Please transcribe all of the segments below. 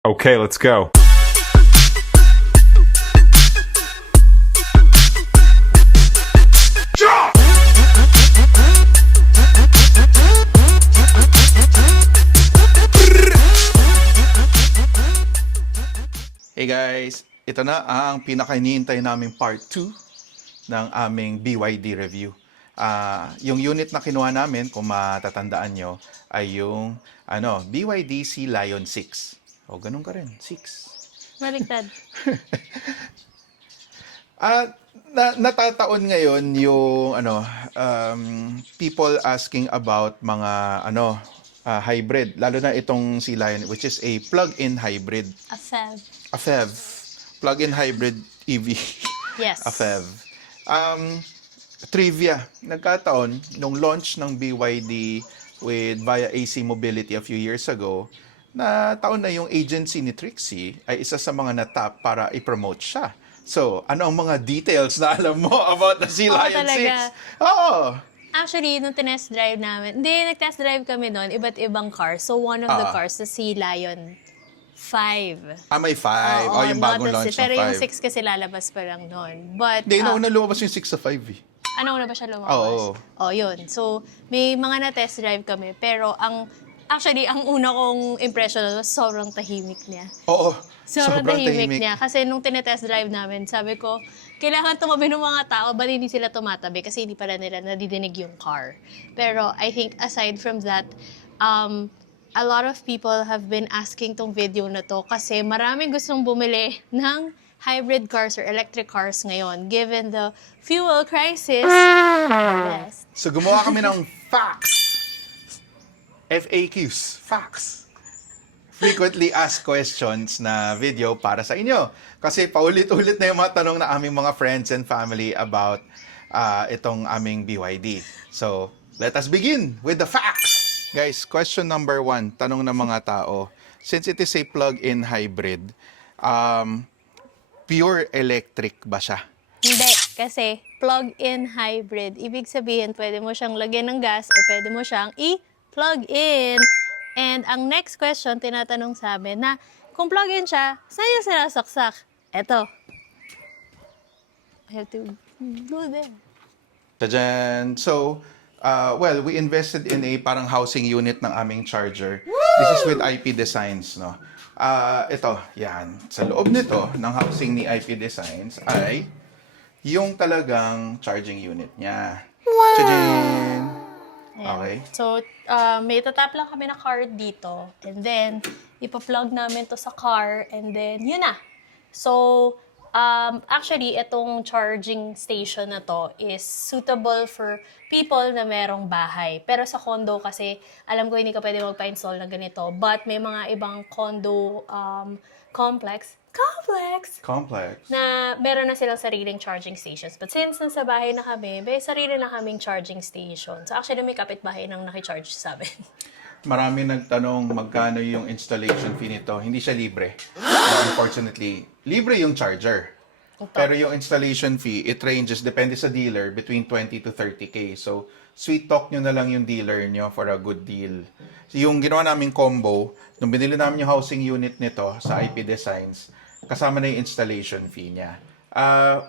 Okay, let's go. Hey guys, ito na ang pinaka-hinihintay naming part 2 ng aming BYD review. Yung unit na kinuha namin, kung matatandaan nyo, ay yung BYD Sea Lion 6. O, ganun ka rin, 6. Baliktad. Natataon ngayon yung people asking about mga hybrid, lalo na itong Sea Lion, which is a plug-in hybrid. A FEV. A FEV, plug-in hybrid EV. Yes. A FEV. Trivia, nagkataon, nung launch ng BYD via AC Mobility a few years ago, na taon na yung agency ni Trixie ay isa sa mga natap para i-promote siya. So, ano ang mga details na alam mo about the Sea Lion 6? Oo. Actually, nung tinest drive namin, nag-test drive kami doon, iba't ibang cars. So, one of the cars, the Sea Lion 5. May 5. Oo, yung not bagong the launch six. Pero ng yung 5. 6 kasi lalabas pa lang doon. But, Hindi, nauna lumabas yung 6 sa 5 eh. ano na ba siya lumabas? Oo. Oh, yun. So, may mga na-test drive kami. Pero, ang una kong impression na sobrang tahimik niya. Oo. Sobrang tahimik niya. Kasi nung tinetest drive namin, sabi ko, kailangan tumabi ng mga tao, ba't hindi sila tumatabi? Kasi hindi pala nila nadidinig yung car. Pero I think aside from that, a lot of people have been asking tong video na to kasi maraming gustong bumili ng hybrid cars or electric cars ngayon, given the fuel crisis. Yes. So, gumawa kami ng facts. FAQs. Facts. Frequently asked questions na video para sa inyo. Kasi paulit-ulit na yung mga tanong na aming mga friends and family about itong aming BYD. So, let us begin with the facts. Guys, question number 1, tanong ng mga tao. Since it is a plug-in hybrid, pure electric ba siya? Hindi, kasi plug-in hybrid. Ibig sabihin, pwede mo siyang lagyan ng gas or pwede mo siyang i-plug in. And ang next question, tinatanong sa amin na kung plug-in siya, saan niya sinasaksak? Eto. I have to go there. Tajan! So, we invested in a parang housing unit ng aming charger. This is with IP Designs, no? Ito, yan. Sa loob nito, ng housing ni IP Designs ay yung talagang charging unit niya. Wow! Tajan! Okay. So, may itatap lang kami na card dito. And then, ipa-plug namin to sa car. And then, yun na. So, actually, itong charging station na to is suitable for people na merong bahay. Pero sa condo kasi, alam ko hindi ka pwede magpa-install na ganito. But may mga ibang condo complex na meron na silang sariling charging stations. But since nasa bahay na kami, may sarili na kaming charging station. So actually, may kapitbahay nang nakicharge sa amin. Marami nagtanong magkano yung installation fee nito. Hindi siya libre. But unfortunately, libre yung charger. Pero yung installation fee, it ranges, depende sa dealer, between 20 to 30K. So, sweet talk nyo na lang yung dealer nyo for a good deal. So, yung ginawa naming combo, nung binili namin yung housing unit nito sa IP Designs, kasama na yung installation fee niya.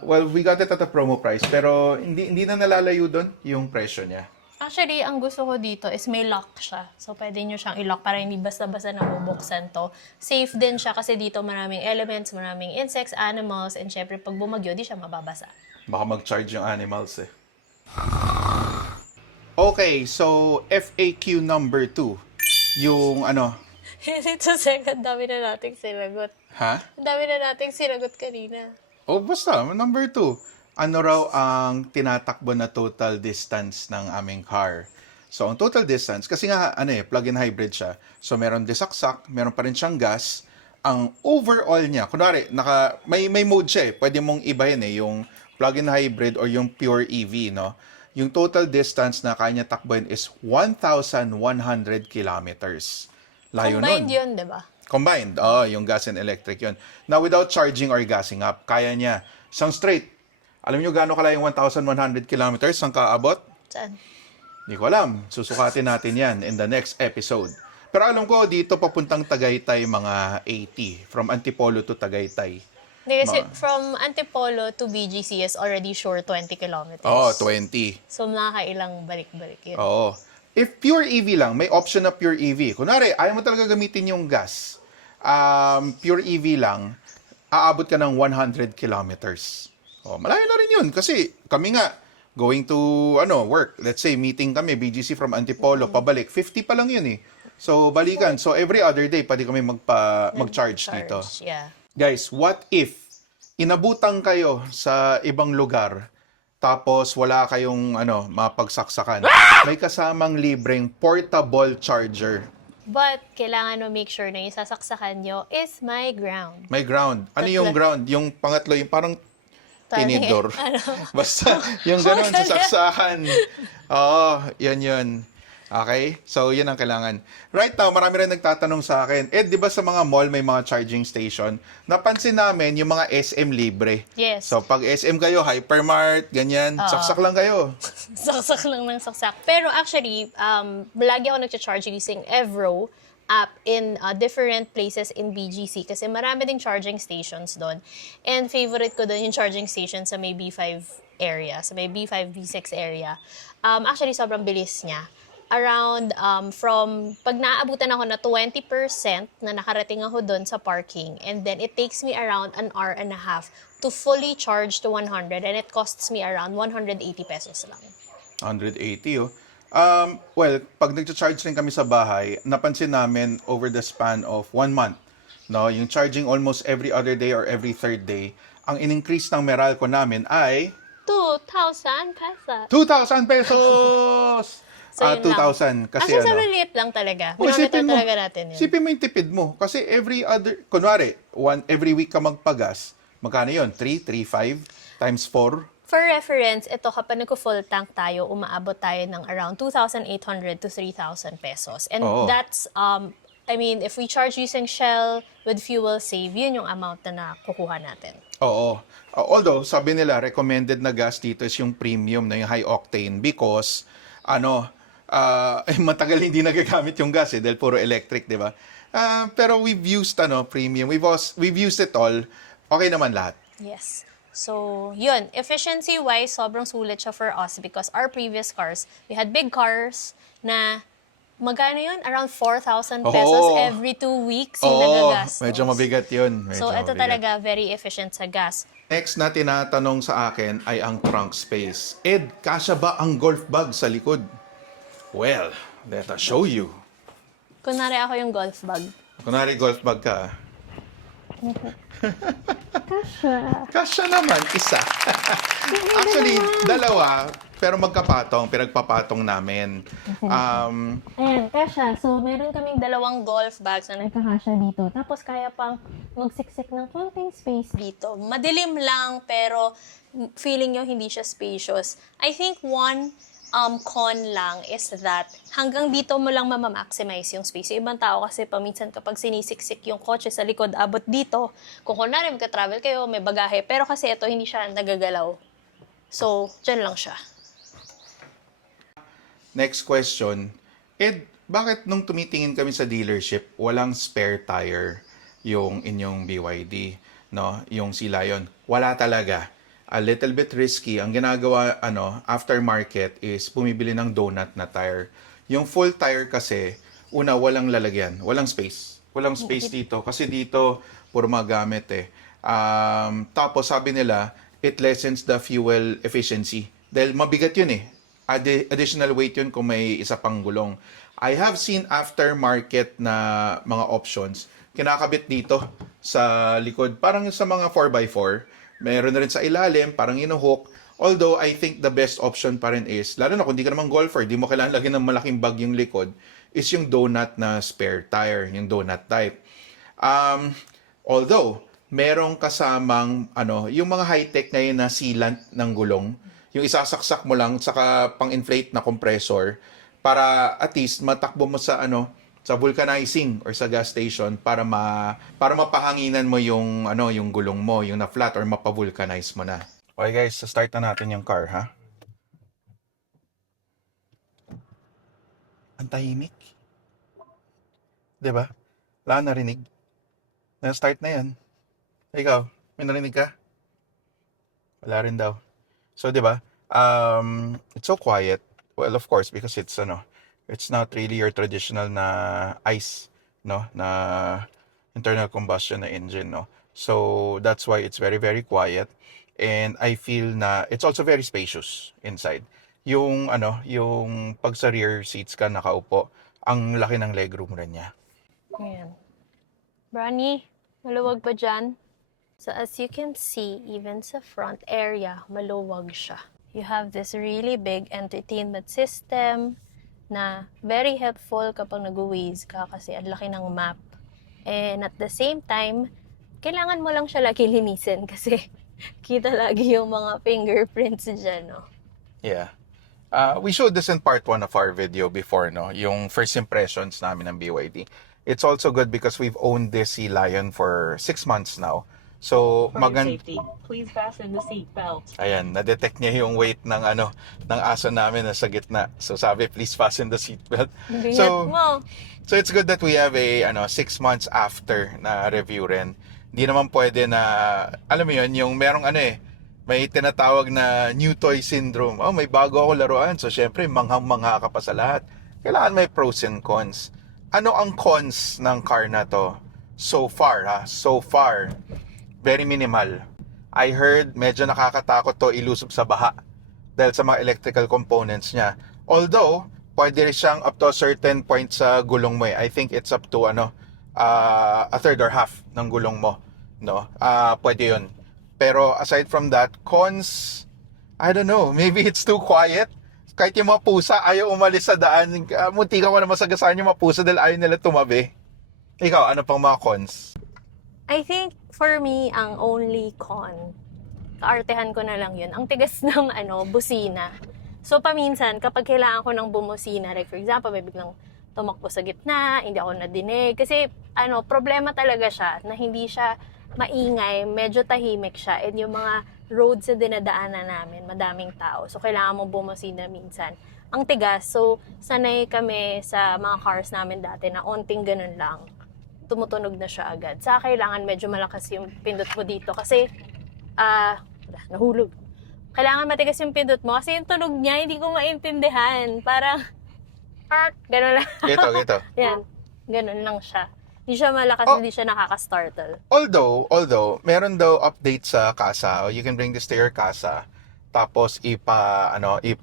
We got it at a promo price, pero hindi na nalalayo doon yung presyo niya. Actually, ang gusto ko dito is may lock siya. So, pwede nyo siyang i-lock para hindi basta-basta nabubuksan to. Safe din siya kasi dito maraming elements, maraming insects, animals, and syempre pag bumagyo, di siya mababasa. Baka mag-charge yung animals eh. Okay, so FAQ number 2. Yung Ito second, dami na nating sinagot. Ha? Dami na nating sinagot kanina. Basta, number 2. Ano raw ang tinatakbo na total distance ng aming car? So, ang total distance, kasi nga, plug-in hybrid siya. So, meron disaksak, meron pa rin siyang gas. Ang overall niya, kunwari, may mode siya eh. Pwede mong ibahin yung plug-in hybrid or yung pure EV, no? Yung total distance na kaya niya takbuhin is 1,100 kilometers. Layo Combined nun. yun, di ba? Combined. Yung gas and electric yun. Now, without charging or gassing up, kaya niya. Isang straight. Alam niyo gaano kalayo yung 1,100 kilometers ang kaabot? Saan? Hindi ko alam. Susukatin natin yan in the next episode. Pero alam ko, dito papuntang Tagaytay, mga 80. From Antipolo to Tagaytay. Hindi, kasi from Antipolo to BGC is already sure 20 kilometers. Oh, 20. So, nakakailang balik-balik yun. Oo. If pure EV lang, may option na pure EV. Kunwari, ayaw mo talaga gamitin yung gas. Pure EV lang, aabot ka ng 100 kilometers. Oh, malayo na rin yun. Kasi kami nga, going to work. Let's say, meeting kami, BGC from Antipolo, pabalik. 50 pa lang yun eh. So, balikan. So, every other day, pwede kami mag-charge dito. Yeah. Guys, what if inabutan kayo sa ibang lugar tapos wala kayong mapagsaksakan? May kasamang libreng portable charger. But, kailangan mo make sure na yung sasaksakan nyo is my ground. May ground. Ano yung ground? Yung pangatlo, yung parang tinidor. Basta, yung ganun sa saksakan. Oo, yun. Okay? So, yun ang kailangan. Right now, marami rin nagtatanong sa akin, di ba sa mga mall may mga charging station? Napansin namin yung mga SM libre. Yes. So, pag SM kayo, Hypermart, ganyan, saksak lang kayo. Saksak lang ng saksak. Pero actually, lagi ako nag-charge using Evro app in different places in BGC kasi marami ding charging stations doon. And favorite ko doon yung charging station sa may B5 area, sa may B5, B6 area. Actually, sobrang bilis niya. Around, pag naabutan ako na 20% na nakarating ako doon sa parking, and then it takes me around an hour and a half to fully charge to 100, and it costs me around 180 pesos lang. 180, oh. Well, pag nag-charge rin kami sa bahay, napansin namin over the span of 1 month, yung charging almost every other day or every third day, ang in-increase ng Meralco namin ay 2,000 pesos. 2,000 pesos! So, yun 2,000. Kasi Actually, sa liit lang talaga. Oh, Monitor isipin mo, talaga natin yun. Isipin mo yung tipid mo. Kasi kunwari, every week ka magpagas, magkano yun? 3, 3, 5 times 4? For reference, ito kapag nagko-full tank tayo, umaabot tayo ng around 2,800 to 3,000 pesos. And that's, if we charge using Shell with fuel save, yun yung amount na nakukuha natin. Oo. Although, sabi nila, recommended na gas dito is yung premium na yung high octane because, matagal hindi nagagamit yung gas dahil puro electric, di ba? Pero we've used premium. We've used it all. Okay naman lahat. Yes. So, yun. Efficiency-wise, sobrang sulit siya for us because our previous cars, we had big cars na magkano yun? Around 4,000 pesos every 2 weeks yung nagagastos. Medyo mabigat yun. So, ito talaga very efficient sa gas. Next na tinatanong sa akin ay ang trunk space. Ed, kasya ba ang golf bag sa likod? Well, let us show you. Kunwari ako yung golf bag. Kunwari golf bag ka. Kasha. Kasya naman, isa. Actually, dalawa, pero magkapatong, pinagpapatong namin. Ayan, kasha. So, meron kaming dalawang golf bags na nagkakasya dito. Tapos, kaya pang magsiksik ng konting space dito. Madilim lang, pero feeling nyo hindi siya spacious. I think one con lang is that hanggang dito mo lang mamamaximize yung space. Yung ibang tao kasi paminsan kapag sinisiksik yung kotse sa likod, abot dito. Kung kunwari magka-travel kayo, may bagahe. Pero kasi ito, hindi siya nagagalaw. So, dyan lang siya. Next question. Ed, bakit nung tumitingin kami sa dealership, walang spare tire yung inyong BYD, yung si Lion? Wala talaga. A little bit risky. Ang ginagawa, aftermarket is bumibili ng donut na tire. Yung full tire kasi, una, walang lalagyan. Walang space. Walang space dito. Kasi dito, puro magamit tapos sabi nila, it lessens the fuel efficiency. Dahil mabigat yun additional weight yun kung may isa pang gulong. I have seen aftermarket na mga options, kinakabit dito sa likod. Parang sa mga 4x4, meron na rin sa ilalim, parang inuhook. Although, I think the best option pa rin is, lalo na kung di ka naman golfer, di mo kailangan lagyan ng malaking bag yung likod, is yung donut na spare tire, yung donut type. Although, merong kasamang, yung mga high-tech na yun na sealant ng gulong, yung isasaksak mo lang, saka pang-inflate na compressor, para at least matakbo mo sa, sa vulcanizing or sa gas station para mapahanginan mo yung yung gulong mo, yung na-flat or mapa-vulcanize mo na. Okay guys, start na natin yung car, ha? Ang tahimik. 'Di ba? Wala kang narinig. Na-start na yan. Ikaw, may narinig ka? Wala rin daw. So, 'di ba? It's so quiet. Well, of course, because it's not really your traditional na ICE, no? Na internal combustion na engine, no? So, that's why it's very, very quiet. And I feel na it's also very spacious inside. Yung pag sa rear seats ka nakaupo, ang laki ng legroom rin niya. Ayan. Brani, maluwag ba dyan? So as you can see, even sa front area, maluwag siya. You have this really big entertainment system na very helpful kapag nag-Waze ka kasi ang laki ng map. And at the same time, kailangan mo lang siya lagi linisin kasi kita lagi yung mga fingerprints dyan, no? Yeah. We showed this in part 1 of our video before, no? Yung first impressions namin ng BYD. It's also good because we've owned this Sea Lion for 6 months now. So, For your safety, please fasten the seat belt. Ayan, na-detect niya yung weight ng aso namin na sa gitna. So, sabi, please fasten the seatbelt. Bigat mo. So, it's good that we have a 6 months after na review rin. Hindi naman pwede na, alam mo yun, yung merong may tinatawag na new toy syndrome. Oh, may bago ako laruan. So, syempre, manghang-mangha ka pa sa lahat. Kailangan may pros and cons. Ano ang cons ng car na to? So far, very minimal. I heard medyo nakakatakot to ilusob sa baha dahil sa mga electrical components niya. Although, pwede rin siyang up to a certain point sa gulong mo. I think it's up to a third or half ng gulong mo, no? Pwede 'yun. Pero aside from that, cons, I don't know, maybe it's too quiet. Kahit yung mga pusa ayaw umalis sa daan, munti ka mo na masagasaan yung mga pusa dahil ayaw nila tumabi. Ikaw, ano pang mga cons? I think, for me, ang only con, kaartehan ko na lang yun, ang tigas ng busina. So, paminsan, kapag kailangan ko ng bumusina, like for example, may biglang tumakbo sa gitna, hindi ako nadinig. Kasi, problema talaga siya, na hindi siya maingay, medyo tahimik siya. And yung mga roads na dinadaanan namin, madaming tao. So, kailangan mo bumusina minsan. Ang tigas. So, sanay kami sa mga cars namin dati na onting ganun lang. Tumutunog na siya agad. Sa kailangan medyo malakas yung pindot mo dito kasi nahulog. Kailangan matigas yung pindot mo kasi yung tunog niya hindi ko maintindihan. Parang gano'n lang. Gito. Yan. Gano'n lang siya. Hindi siya malakas, hindi siya nakaka-startle. Although, meron daw update sa casa. You can bring this to your casa. Tapos Papalit.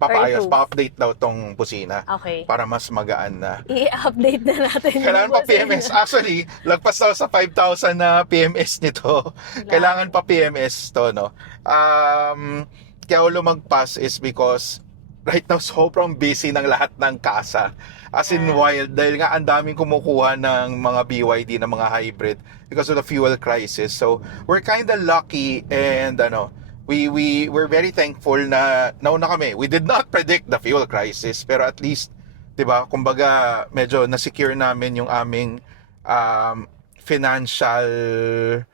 papaayos, pa-update daw tong busina. Okay. Para mas magaan na. I-update na natin. Kailangan pa PMS. Actually, lagpas daw sa 5,000 na PMS nito. Kailangan pa PMS to, no? Kaya ako lumagpas is because right now sobrang busy ng lahat ng casa. As in wild. Dahil nga ang daming kumukuha ng mga BYD na mga hybrid because of the fuel crisis. So, we're kinda lucky and we're very thankful na nauna kami. We did not predict the fuel crisis, pero at least, 'di ba, kumbaga medyo na-secure namin yung aming financial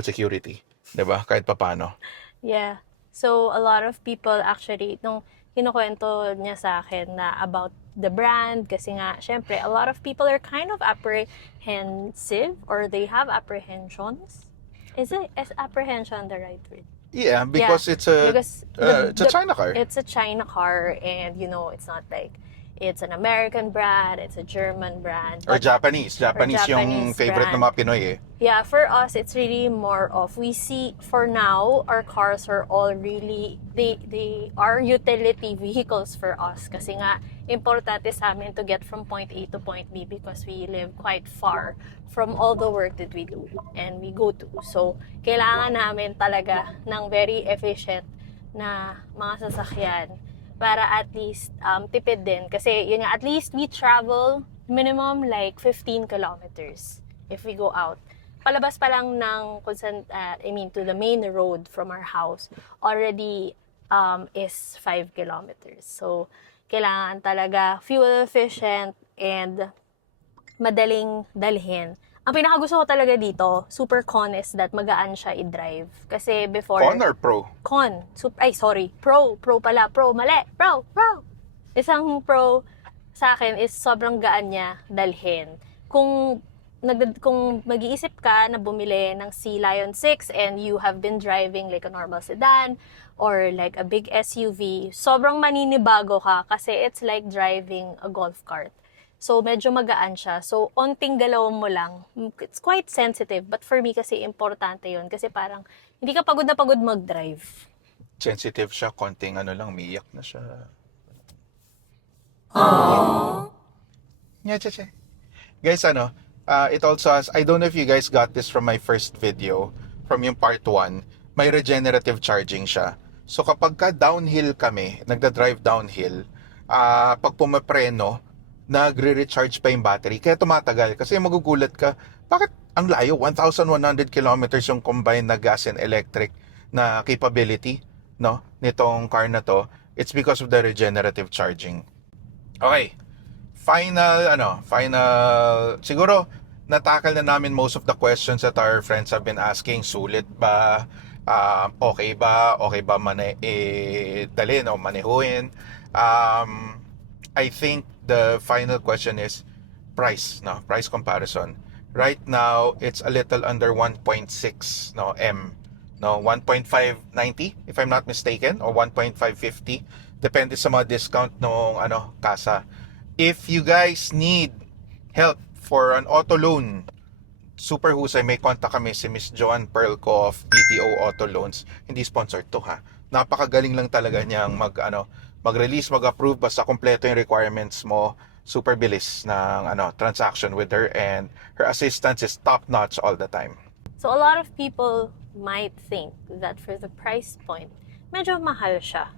security, 'di ba? Kahit papaano. Yeah. So, a lot of people actually, nung kinukwento niya sa akin na about the brand, kasi nga, syempre, a lot of people are kind of apprehensive or they have apprehensions. Is apprehension the right word? Yeah, because it's a China car. It's a China car and, it's not like it's an American brand, it's a German brand. Or Japanese. Japanese yung favorite ng mga Pinoy eh. Yeah, for us, it's really more of, we see, for now, our cars are all really, they are utility vehicles for us. Kasi nga, importante sa amin to get from point A to point B because we live quite far from all the work that we do and we go to. So, kailangan namin talaga ng very efficient na mga sasakyan para at least tipid din. Kasi yun nga, at least we travel minimum like 15 kilometers if we go out. Palabas pa lang ng to the main road from our house already is 5 kilometers. So, kailangan talaga fuel efficient and madaling dalhin. Ang pinakagusto ko talaga dito, super con is that magaan siya i-drive. Kasi before... Con or pro? Con. Pro. Pro pala. Pro. Mali. Pro. Isang pro. sa akin is sobrang gaan niya dalhin. Kung mag-iisip ka na bumili ng Sea Lion 6 and you have been driving like a normal sedan or like a big SUV, sobrang maninibago ka kasi it's like driving a golf cart. So, medyo magaan siya. So, onting galaw mo lang. It's quite sensitive. But for me kasi, importante yun. Kasi parang, hindi ka pagod na pagod mag-drive. Sensitive siya, konting ano lang, umiyak na siya. Yeah, che. Guys, it also has, I don't know if you guys got this from my first video, from yung part 1, may regenerative charging siya. So, kapag ka downhill kami, nagda-drive downhill, pag pumapreno, nagre-recharge pa yung battery. Kaya tumatagal. Kasi magugulat ka, bakit ang layo? 1,100 kilometers yung combined na gas and electric na capability, no? Nitong car na to. It's because of the regenerative charging. Okay. Final, siguro, natakal na namin most of the questions that our friends have been asking. Sulit ba? Okay ba dalhin o manehuin? I think the final question is price, no? Price comparison. Right now, it's a little under 1.6, no, M, no, 1.590 if I'm not mistaken, or 1.550, depende sa mga discount nung kasa. If you guys need help for an auto loan, super husay, may contact kami si Miss Joanne Perlco of BDO Auto Loans. Hindi sponsored to, ha. Napakagaling lang talaga niyang mag-release, mag-approve, basta kompleto yung requirements mo. Super bilis ng transaction with her, and her assistance is top-notch all the time. So, a lot of people might think that for the price point, medyo mahal siya.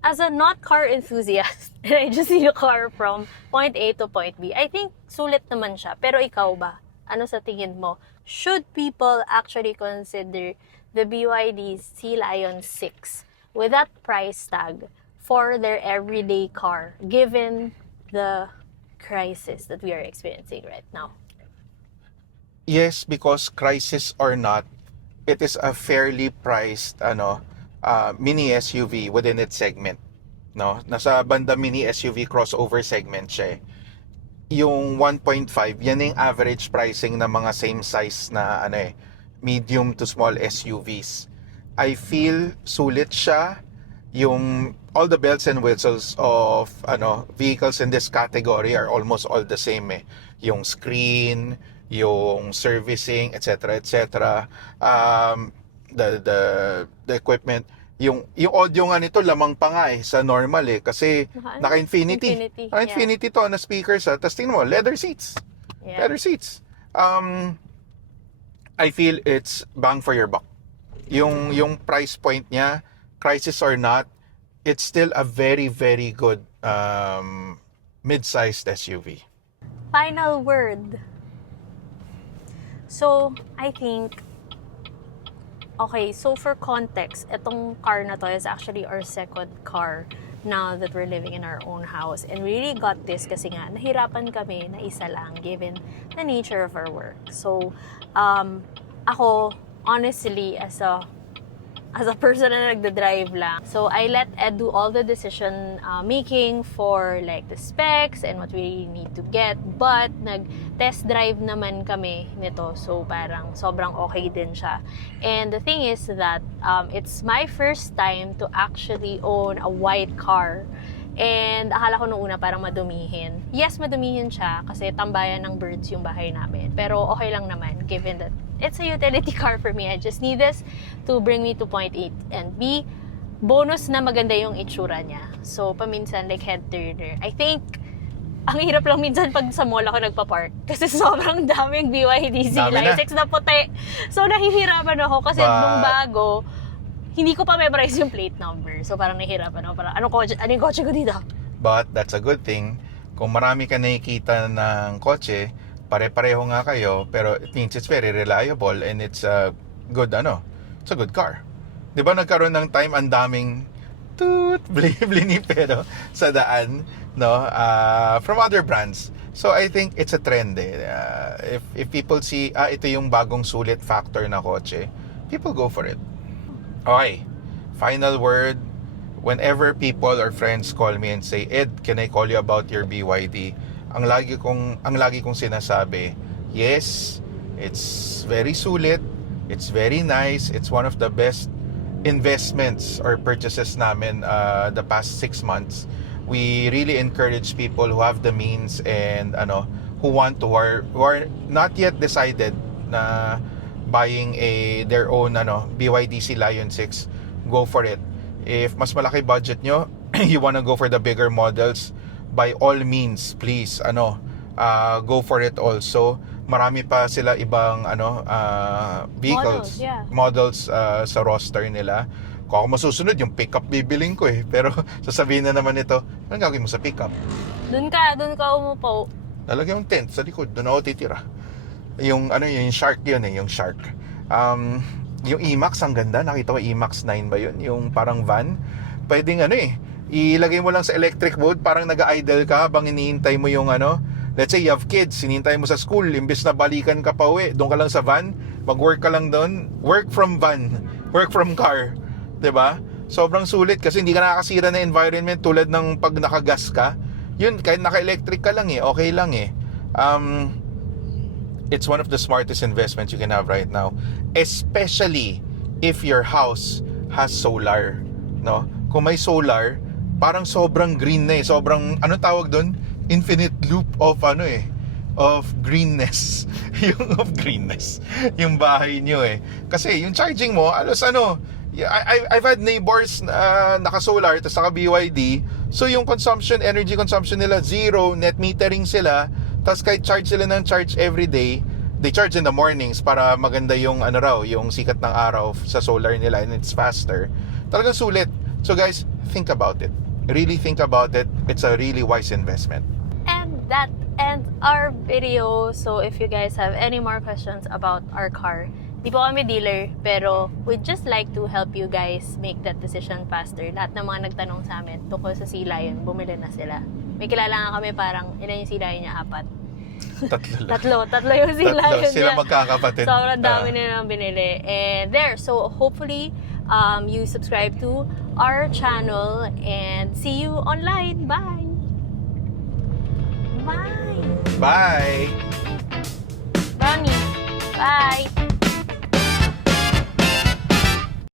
As a not car enthusiast, and I just need a car from point A to point B, I think sulit naman siya. Pero ikaw ba? Ano sa tingin mo? Should people actually consider the BYD Sea Lion 6 with that price tag for their everyday car, given the crisis that we are experiencing right now? Yes, because crisis or not, it is a fairly priced mini SUV within its segment, no? Nasa banda mini SUV crossover segment siya. Yung 1.5, yan yung average pricing ng mga same size na medium to small SUVs. I feel sulit siya. Yung all the bells and whistles of vehicles in this category are almost all the same, yung screen, yung servicing, etc. The equipment, yung audio nga nito lamang pa nga sa normal kasi naka-Infinity. Infinity to na speakers, tapos tingnan mo, leather seats. Yeah. Leather seats. I feel it's bang for your buck. Yung price point niya, crisis or not, it's still a very, very good mid-sized SUV. Final word. So, I think, okay, so for context, itong car na to is actually our second car now that we're living in our own house. And we really got this kasi nga, nahirapan kami na isa lang given the nature of our work. So, ako, honestly, as a person na nagda-drive lang. So, I let Ed do all the decision making for like the specs and what we need to get. But, nag-test drive naman kami nito. So, parang sobrang okay din siya. And the thing is that it's my first time to actually own a white car. And akala ko nung una parang madumihin. Yes, madumihin siya kasi tambayan ng birds yung bahay namin. Pero okay lang naman given that it's a utility car for me. I just need this to bring me to point A and B. Bonus na maganda yung itsura niya. So, paminsan like head turner. I think, ang hirap lang minsan pag sa mall ako nagpa-park. Kasi sobrang daming BYD Sea Lion 6 na puti. So, nahihirapan ako kasi nung bago, hindi ko pa memorize yung plate number. So, parang nahihirapan ako. Parang, ano yung kotse ko dito? But, that's a good thing. Kung marami ka nakikita ng kotse, pare-pareho nga kayo, pero it means it's very reliable and it's a good, it's a good car. Di ba nagkaroon ng time, ang daming blinipero sa daan, no? From other brands. So, I think it's a trend if people see, ito yung bagong sulit factor na kotse, people go for it. Okay, final word. whenever people or friends call me and say, Ed, can I call you about your BYD? Ang lagi kong sinasabi, yes, it's very sulit, it's very nice, it's one of the best investments or purchases namin the past 6 months. We really encourage people who have the means and who are not yet decided na buying their own BYD Sea Lion 6. Go for it. If mas malaki budget nyo, you wanna go for the bigger models, by all means, please, go for it also. Marami pa sila ibang, vehicles, models sa roster nila. Kung ako masusunod, yung pickup bibiling ko eh. Pero sasabihin na naman ito, anong gagawin mo sa pickup? Doon ka umupo. Lalagyan yung tent sa likod, doon ako titira. Yung Shark yun yung Shark. Yung E-Max, ang ganda. Nakita ko E-Max 9 ba yun? Yung parang van. Pwedeng ilagay mo lang sa electric mode, parang nag-idle ka habang hinihintay mo yung let's say you have kids, hinihintay mo sa school, imbes na balikan ka pa uwi, doon ka lang sa van, mag-work ka lang doon, work from van, work from car, 'di ba? Sobrang sulit kasi hindi ka nakakasira ng environment tulad ng pag nakagas ka. Yun, kahit naka-electric ka lang okay lang It's one of the smartest investments you can have right now, especially if your house has solar, no? Kung may solar, parang sobrang green na sobrang tawag doon? Infinite loop of of greenness. Yung bahay nyo kasi yung charging mo I've had neighbors na naka-solar tapos naka-BYD, so yung energy consumption nila zero, net metering sila, tapos kahit charge sila ng charge every day, they charge in the mornings para maganda yung yung sikat ng araw sa solar nila and it's faster. Talagang sulit. So guys, think about it. Really think about it. It's a really wise investment. And that ends our video. So if you guys have any more questions about our car, di po kami dealer, pero we'd just like to help you guys make that decision faster. Lahat ng mga nagtanong sa amin tungkol sa Sea Lion, bumili na sila. May kilala nga kami parang, ilan yung Sea Lion niya? 4? Tatlo yung Sea Lion niya. Sila magkakapatid. Sobrang dami nilang binili. And there, so hopefully, you subscribe to our channel and see you online. Bye! Bye! Bye! Bye! Bye!